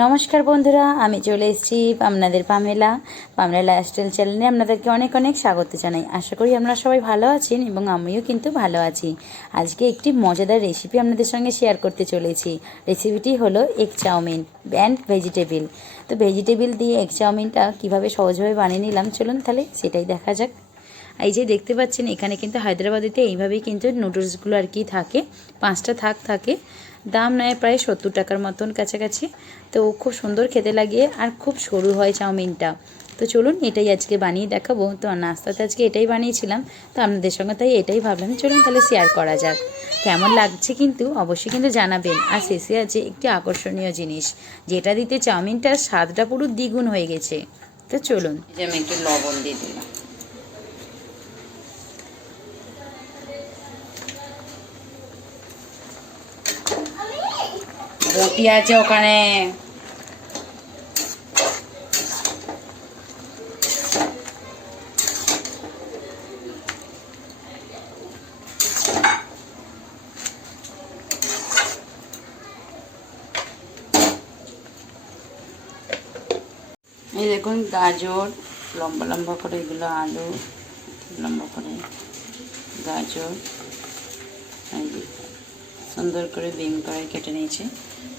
নমস্কার বন্ধুরা, আমি চলে এসেছি আপনাদের পামেলা লাইফস্টাইল চ্যানেলে। আপনাদেরকে অনেক অনেক স্বাগত জানাই। আশা করি আপনারা সবাই ভালো আছেন এবং আমিও কিন্তু ভালো আছি। আজকে একটি মজাদার রেসিপি আপনাদের সঙ্গে শেয়ার করতে চলেছি। রেসিপিটি হলো এগ চাউমিন অ্যান্ড ভেজিটেবিল। তো ভেজিটেবিল দিয়ে এগ চাউমিনটা কীভাবে সহজভাবে বানিয়ে নিলাম, চলুন তাহলে সেটাই দেখা যাক। এই যে দেখতে পাচ্ছেন, এখানে কিন্তু হায়দ্রাবাদিতে এইভাবেই কিন্তু নুডলসগুলো আর কি থাকে, 5টা থাকে। দাম নেয় প্রায় 70 টাকার মতন কাছাকাছি। তো খুব সুন্দর খেতে লাগে আর খুব সরু হয় চাউমিনটা। তো চলুন এটাই আজকে বানিয়ে দেখাবো। তো নাস্তাতে আজকে এটাই বানিয়েছিলাম, তো আপনাদের সঙ্গে তাই এটাই ভাবলাম চলুন তাহলে শেয়ার করা যাক। কেমন লাগছে কিন্তু অবশ্যই কিন্তু জানাবেন। আর শেষে আছে একটি আকর্ষণীয় জিনিস, যেটা দিতে চাউমিনটার স্বাদটা পুরো দ্বিগুণ হয়ে গেছে। তো চলুন, যে আমি একটু লবণ দিয়ে দিলাম। বটি আছে ওখানে। এই দেখুন গাজর লম্বা লম্বা করে, এগুলো আলু লম্বা করে, গাজর এই সুন্দর করে বিম করে কেটে নিয়েছি।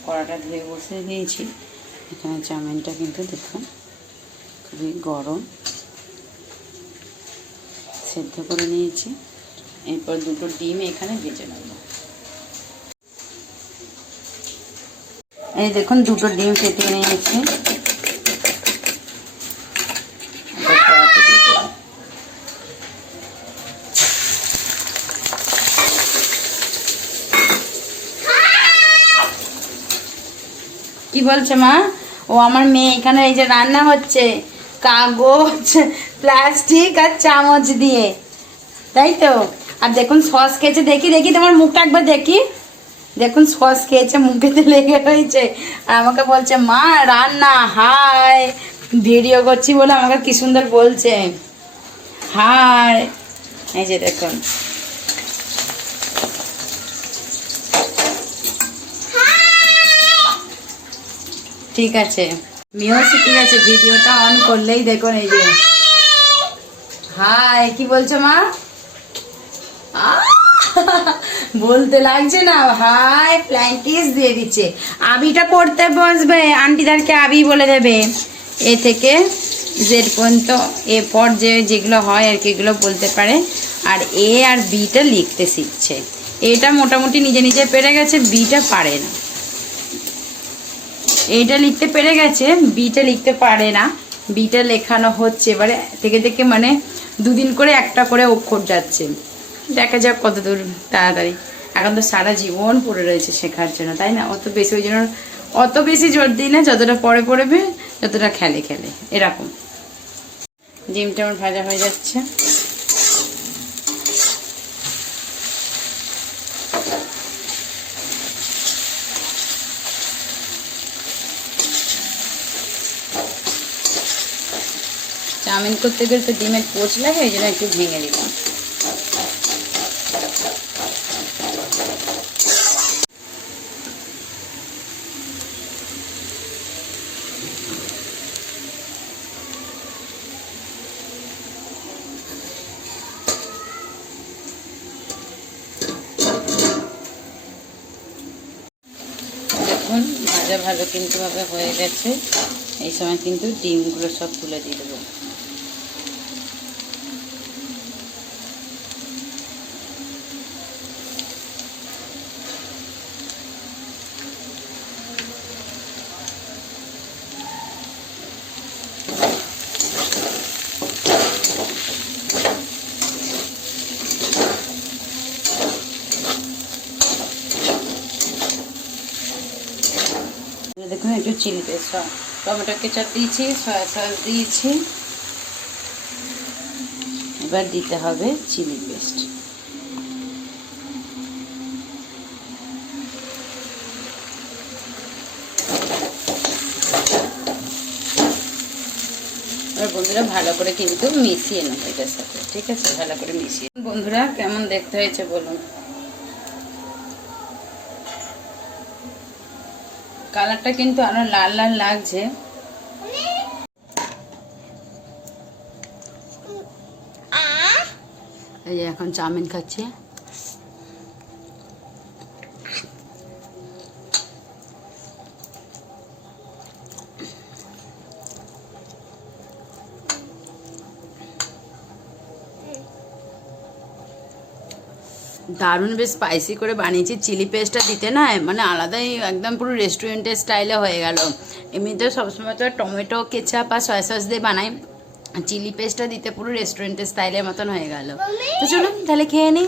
কড়াটা ধুয়ে বসিয়ে দিয়েছি। এখানে চাউমিনটা কিন্তু দেখুন খুবই গরম, সেদ্ধ করে নিয়েছি। এরপর দুটো ডিম এখানে ভেজে নেব। এই দেখুন দুটো ডিম ফেটিয়ে নিয়েছি। কি বলছে মা? ও আমার মেয়ে, এখানে এই যে রান্না হচ্ছে কাগজ, প্লাস্টিক আর চামচ দিয়ে, তাই তো। আর দেখুন সস খেয়েছে, দেখি দেখি তোমার মুখটা একবার দেখি। দেখুন সস খেয়েছে, মুখেতে লেগে রয়েছে। আর আমাকে বলছে মা রান্না, হাই ভিডিও করছি বলে আমাকে কি সুন্দর বলছে হাই। এই যে দেখুন, ঠিক আছে মেয়েও শিখে গেছে। ভিডিওটা অন করলেই দেখুন এই যে হাই। কি বলছো মা? বলতে লাগছে না, হাই ফ্লাইং কিস দিয়ে দিচ্ছে। আবিটা পড়তে বসবে, আন্টিদারকে আবি বলে দেবে। এ থেকে জেড পর্যন্ত, এ পর যেগুলো হয় আর কি, এগুলো বলতে পারে। আর এ আর বিটা লিখতে শিখছে। এটা মোটামুটি নিজে নিজে পেরে গেছে, বিটা পারে না। এইটা লিখতে পেরে গেছে, বিটা লিখতে পারে না। বিটা লেখানো হচ্ছে এবারে থেকে থেকে, মানে দুদিন করে একটা করে অক্ষর যাচ্ছে। দেখা যাক কতদূর তাড়াতাড়ি। এখন তো সারা জীবন পড়ে রয়েছে শেখার জন্য, তাই না? অত বেশি ওই জন্য অত বেশি জোর দিই না, যতটা পরে পড়বে, যতটা খেলে খেলে এরকম। ডিমটা আমার ভাজা হয়ে যাচ্ছে। চাউমিন করতে গেলে তো ডিমের পোচ লাগে, এই জন্য একটু ভেঙে দিলাম। দেখুন ভাজা ভালো কিন্তু ভাবে হয়ে গেছে। এই সময় কিন্তু ডিমগুলো সব তুলে দিয়ে দেবো। দেখুন একটু চিলি পেস্ট, টমেটো কেচাপ দিয়েছি, সয়া সস দিয়েছি। এবার দিতে হবে চিলি পেস্ট। এবার বন্ধুরা ভালো করে কিন্তু মিশিয়ে নেব এটার সাথে, ঠিক আছে? ভালো করে মিশিয়ে। বন্ধুরা কেমন দেখতে হয়েছে বলুন। কালারটা কিন্তু আরো লাল লাল লাগছে। এই যে এখন চাউমিন খাচ্ছি। দারুণ বেশ স্পাইসি করে বানিয়েছি। চিলি পেস্টটা দিতে না মানে আলাদাই একদম পুরো রেস্টুরেন্টের স্টাইলে হয়ে গেল। এমনিতে সবসময় তো টমেটো কেচাপ আর সয়া সস দিয়ে বানাই, চিলি পেস্টটা দিতে পুরো রেস্টুরেন্টের স্টাইলের মতন হয়ে গেল। তো চলুন তাহলে খেয়ে নিই।